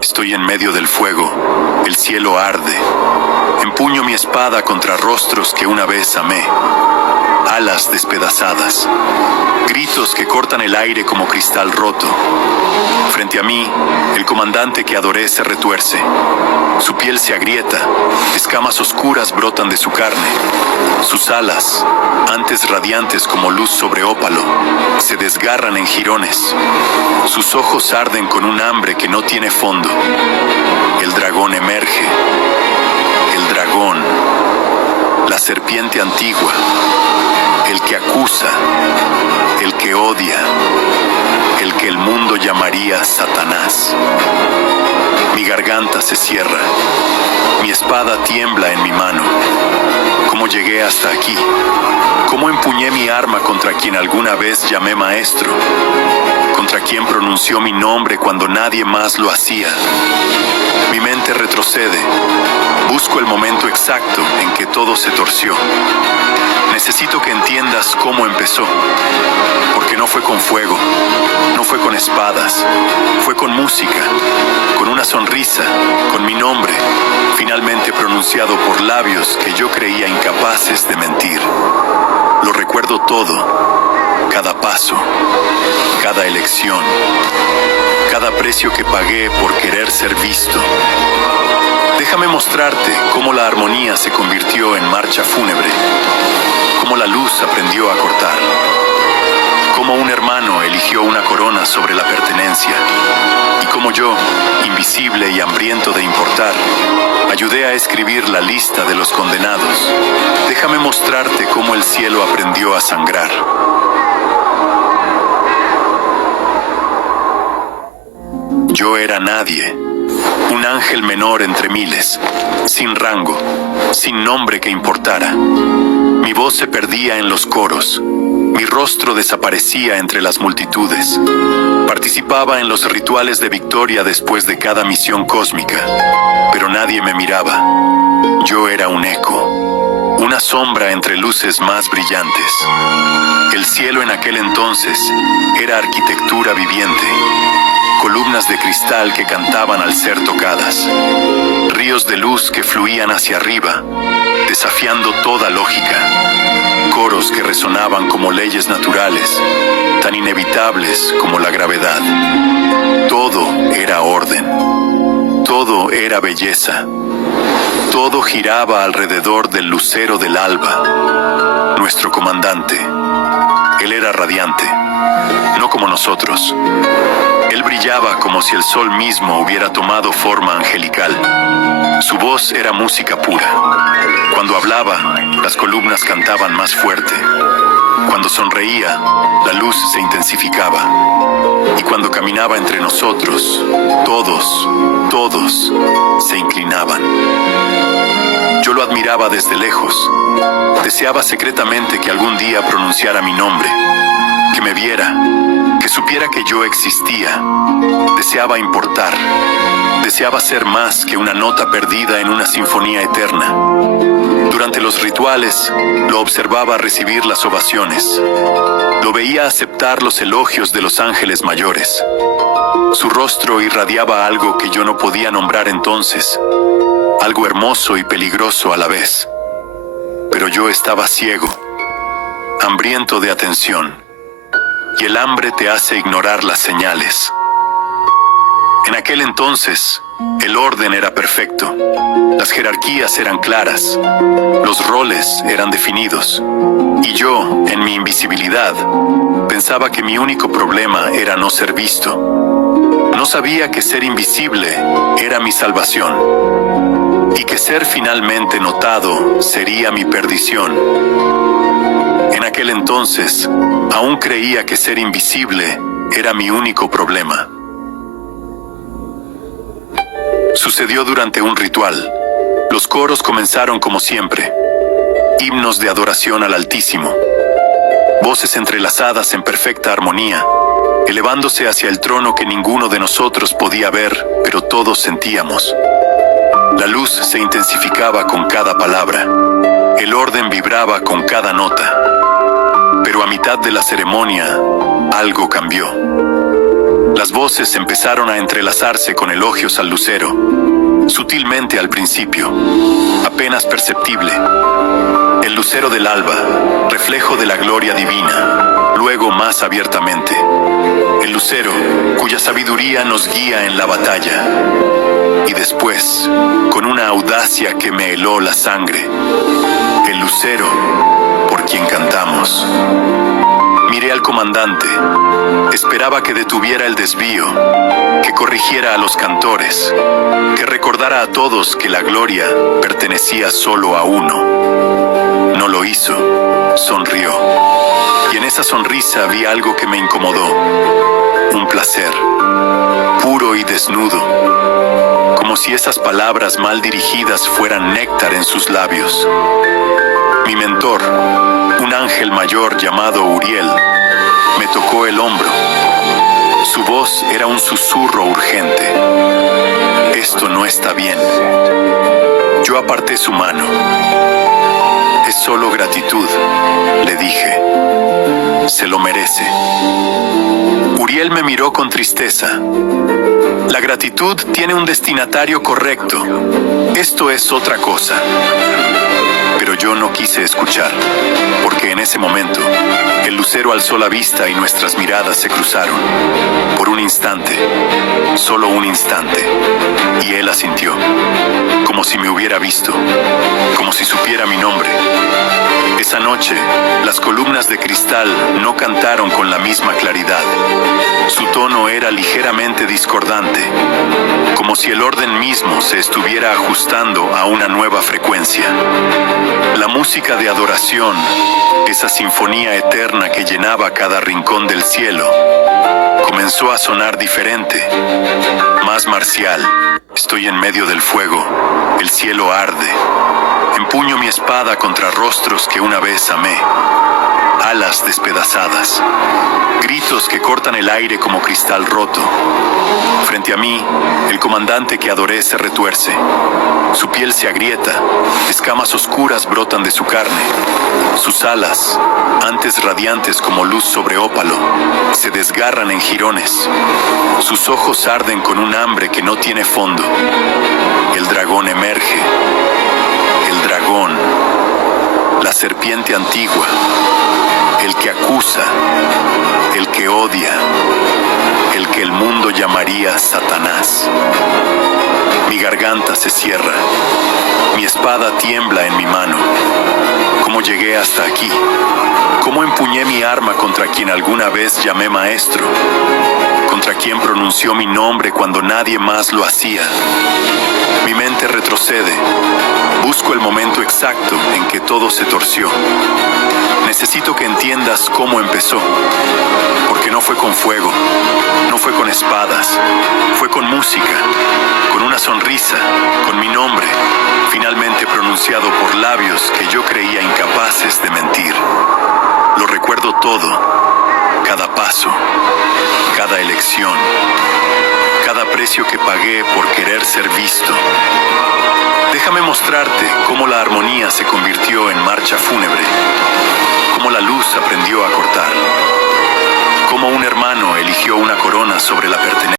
Estoy en medio del fuego, el cielo arde. Empuño mi espada contra rostros que una vez amé. Alas despedazadas, gritos que cortan el aire como cristal roto. Frente a mí, el comandante que adoré se retuerce. Su piel se agrieta, escamas oscuras brotan de su carne. Sus alas, antes radiantes como luz sobre ópalo, se desgarran en jirones. Sus ojos arden con un hambre que no tiene fondo. El dragón emerge. El dragón, la serpiente antigua, el que acusa, el que odia, el que el mundo llamaría Satanás. Mi garganta se cierra, mi espada tiembla en mi mano. ¿Cómo llegué hasta aquí? ¿Cómo empuñé mi arma contra quien alguna vez llamé maestro? ¿Contra quien pronunció mi nombre cuando nadie más lo hacía? Mi mente retrocede. Busco el momento exacto en que todo se torció. Necesito que entiendas cómo empezó. Porque no fue con fuego, no fue con espadas, fue con música, con una sonrisa, con mi nombre, finalmente pronunciado por labios que yo creía incapaces de mentir. Lo recuerdo todo, cada paso, cada elección, cada precio que pagué por querer ser visto. Déjame mostrarte cómo la armonía se convirtió en marcha fúnebre, cómo la luz aprendió a cortar, cómo un hermano eligió una corona sobre la pertenencia, y cómo yo, invisible y hambriento de importar, ayudé a escribir la lista de los condenados. Déjame mostrarte cómo el cielo aprendió a sangrar. Yo era nadie, un ángel menor entre miles, sin rango, sin nombre que importara. Mi voz se perdía en los coros, mi rostro desaparecía entre las multitudes. Participaba en los rituales de victoria después de cada misión cósmica, pero nadie me miraba. Yo era un eco, una sombra entre luces más brillantes. El cielo en aquel entonces era arquitectura viviente. Columnas de cristal que cantaban al ser tocadas, ríos de luz que fluían hacia arriba, desafiando toda lógica, coros que resonaban como leyes naturales, tan inevitables como la gravedad. Todo era orden, todo era belleza, todo giraba alrededor del lucero del alba. Nuestro comandante, él era radiante, no como nosotros. Él brillaba como si el sol mismo hubiera tomado forma angelical. Su voz era música pura. Cuando hablaba, las columnas cantaban más fuerte. Cuando sonreía, la luz se intensificaba. Y cuando caminaba entre nosotros, todos se inclinaban. Yo lo admiraba desde lejos. Deseaba secretamente que algún día pronunciara mi nombre, que me viera, que supiera que yo existía. Deseaba importar. Deseaba ser más que una nota perdida en una sinfonía eterna. Durante los rituales, lo observaba recibir las ovaciones. Lo veía aceptar los elogios de los ángeles mayores. Su rostro irradiaba algo que yo no podía nombrar entonces, algo hermoso y peligroso a la vez. Pero yo estaba ciego, hambriento de atención. Y el hambre te hace ignorar las señales. En aquel entonces, el orden era perfecto. Las jerarquías eran claras. Los roles eran definidos. Y yo, en mi invisibilidad, pensaba que mi único problema era no ser visto. No sabía que ser invisible era mi salvación. Y que ser finalmente notado sería mi perdición. En aquel entonces, aún creía que ser invisible era mi único problema. Sucedió durante un ritual. Los coros comenzaron como siempre. Himnos de adoración al Altísimo. Voces entrelazadas en perfecta armonía, elevándose hacia el trono que ninguno de nosotros podía ver, pero todos sentíamos. La luz se intensificaba con cada palabra. El orden vibraba con cada nota. Pero a mitad de la ceremonia, algo cambió. Las voces empezaron a entrelazarse con elogios al lucero, sutilmente al principio, apenas perceptible. El lucero del alba, reflejo de la gloria divina, luego más abiertamente. El lucero, cuya sabiduría nos guía en la batalla. Y después, con una audacia que me heló la sangre, el lucero por quien cantamos. Miré al comandante, esperaba que detuviera el desvío, que corrigiera a los cantores, que recordara a todos que la gloria pertenecía solo a uno. No lo hizo, sonrió, y en esa sonrisa vi algo que me incomodó, un placer, puro y desnudo, como si esas palabras mal dirigidas fueran néctar en sus labios. Mi mentor, un ángel mayor llamado Uriel, me tocó el hombro. Su voz era un susurro urgente. Esto no está bien. Yo aparté su mano. Es solo gratitud, le dije. Se lo merece. Uriel me miró con tristeza. La gratitud tiene un destinatario correcto. Esto es otra cosa. Pero yo no quise escuchar, porque en ese momento, el lucero alzó la vista y nuestras miradas se cruzaron. Por un instante, solo un instante, y él asintió, como si me hubiera visto, como si supiera mi nombre. Esa noche, las columnas de cristal no cantaron con la misma claridad. Su tono era ligeramente discordante, como si el orden mismo se estuviera ajustando a una nueva frecuencia. La música de adoración, esa sinfonía eterna que llenaba cada rincón del cielo, comenzó a sonar diferente, más marcial. Estoy en medio del fuego, el cielo arde. Empuño mi espada contra rostros que una vez amé. Alas despedazadas. Gritos que cortan el aire como cristal roto. Frente a mí, el comandante que adoré se retuerce. Su piel se agrieta, escamas oscuras brotan de su carne. Sus alas, antes radiantes como luz sobre ópalo, se desgarran en jirones. Sus ojos arden con un hambre que no tiene fondo. El dragón emerge. El dragón, la serpiente antigua, el que acusa, el que odia, el que el mundo llamaría Satanás. Mi garganta se cierra, mi espada tiembla en mi mano. ¿Cómo llegué hasta aquí? ¿Cómo empuñé mi arma contra quien alguna vez llamé maestro? ¿Contra quien pronunció mi nombre cuando nadie más lo hacía? Mi mente retrocede. Busco el momento exacto en que todo se torció. Necesito que entiendas cómo empezó. Porque no fue con fuego, no fue con espadas, fue con música, con una sonrisa, con mi nombre, finalmente pronunciado por labios que yo creía incapaces de mentir. Lo recuerdo todo, cada paso, cada elección, cada precio que pagué por querer ser visto. Déjame mostrarte cómo la armonía se convirtió en marcha fúnebre, cómo la luz aprendió a cortar, cómo un hermano eligió una corona sobre la pertenencia.